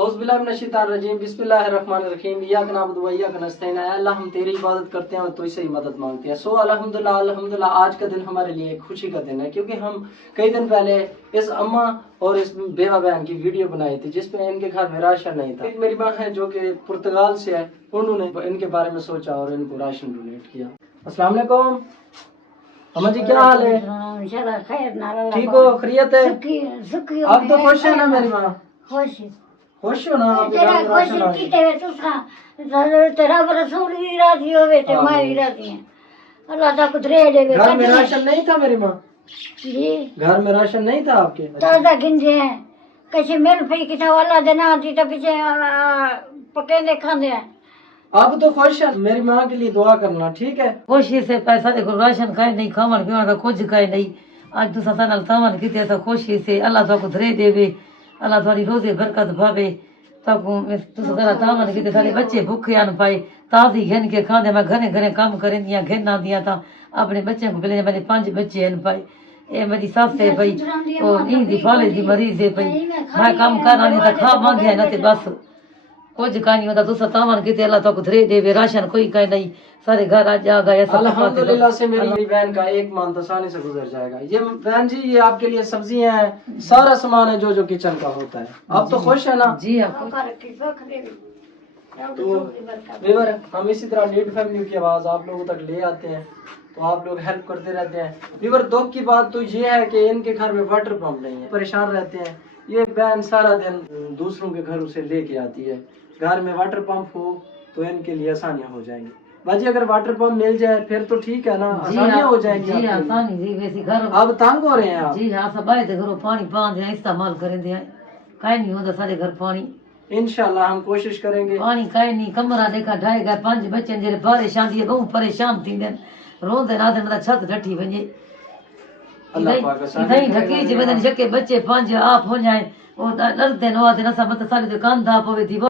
औज़ बिल्लाहि मिनश शैतानिर रजीम बिस्मिल्लाहिर रहमानिर रहीम इय्याका नअबुदु व इय्याका नस्तईन। अल्लाह हम तेरी इबादत करते हैं और तुझ से ही मदद मांगते हैं। सो अल्हम्दुलिल्लाह अल्हम्दुलिल्लाह, आज का दिन हमारे लिए एक खुशी का दिन है, क्योंकि हम कई दिन पहले इस अम्मा और इस बेवा बहन की वीडियो बनाई थी जिसमें इनके घर में राशन नहीं था। एक मेरी माँ है जो कि पुर्तगाल से है, उन्होंने इनके बारे में सोचा और इनको राशन डोनेट किया। अस्सलाम वालेकुम अम्मा जी, क्या हाल है? ठीक हो, खैरियत है? आप तो खुश है ना मेरी माँ? खुश हो ना? तेरा खुश कीते वे तुसा तेरा रसूल भी राजी होवे ते मैं भी राजी हूं। अल्लाह तक दरे देवे। घर में राशन नहीं था मेरी माँ? जी घर में राशन नहीं था आपके? ताजा गिंजे हैं कैसे मिल पई कि अल्लाह दे नाम दी तो पीछे पके ने खांदे हैं। आप तो खुश है, मेरी माँ के लिए दुआ करना, ठीक है? खुशी से पैसा देखो, राशन खाए नहीं, खावन पीवन का कुछ खाए नहीं। आज तुसा सानल तावन कीते तो खुशी से अल्लाह ताको धरे देवे, अल्लाह थोड़ी रोजे बरकत भावे। ताको तुसा सारा तावन कीते, सारे बच्चे भूखे आन पाए, ताजी घन के खांदे। मैं घरे घरे काम करें दियां, घन ना दियां था अपने बच्चे को पहले। मेरे 5 बच्चे आन पाए। ये मेरी सास है भाई, वो नींद दी फाले दी मरीज है भाई। मैं काम कर रही था, खा मांगे ना ते बस कुछ का नहीं होता। तुसा तावन कीते, अल्लाह ताको धरे देवे। राशन कोई का नहीं, सारे घर आज आ गए। अल्हम्दुलिल्लाह से मेरी बहन का एक मान तो आसानी से गुजर जाएगा। ये बहन जी, ये आपके लिए सब्जियां हैं, सारा सामान है जो जो किचन का होता है। आप तो खुश है ना? जी हाँ। तो व्यूअर, हम इसी तरह नीड फैमिली की आवाज आप लोगों तक ले आते हैं, तो आप लोग हेल्प करते रहते हैं। व्यूअर, दुख की बात तो ये है कि इनके घर में वाटर पंप नहीं है, परेशान रहते हैं। ये बहन सारा दिन दूसरों के घरों से लेके आती है। घर में वाटर पंप हो तो इनके लिए आसानियां हो जाएंगी। बाजी, अगर वाटर पंप मिल जाए फिर तो ठीक है ना, आसानियां हो जाएंगी। जी आसानी जी, वैसे घर अब तंग हो रहे हैं आप? जी हाँ, सब आए थे घरों पानी पान दे इस्तेमाल करें दे, कहीं नहीं होता सारे घर पानी। इंशाल्लाह हम कोशिश करेंगे। पानी कहीं नहीं, कमरा देखा ढाई गए, 5 बच्चे जेरे परेशान थी, बहु परेशान थी दिन रोंदे रात में छत ढठी वने। अल्लाह पाक इधर ढकी जी बदन जके बच्चे 5 आप हो जाए, वो डरते नो आते ना सब सारी दुकान दा पवे थी।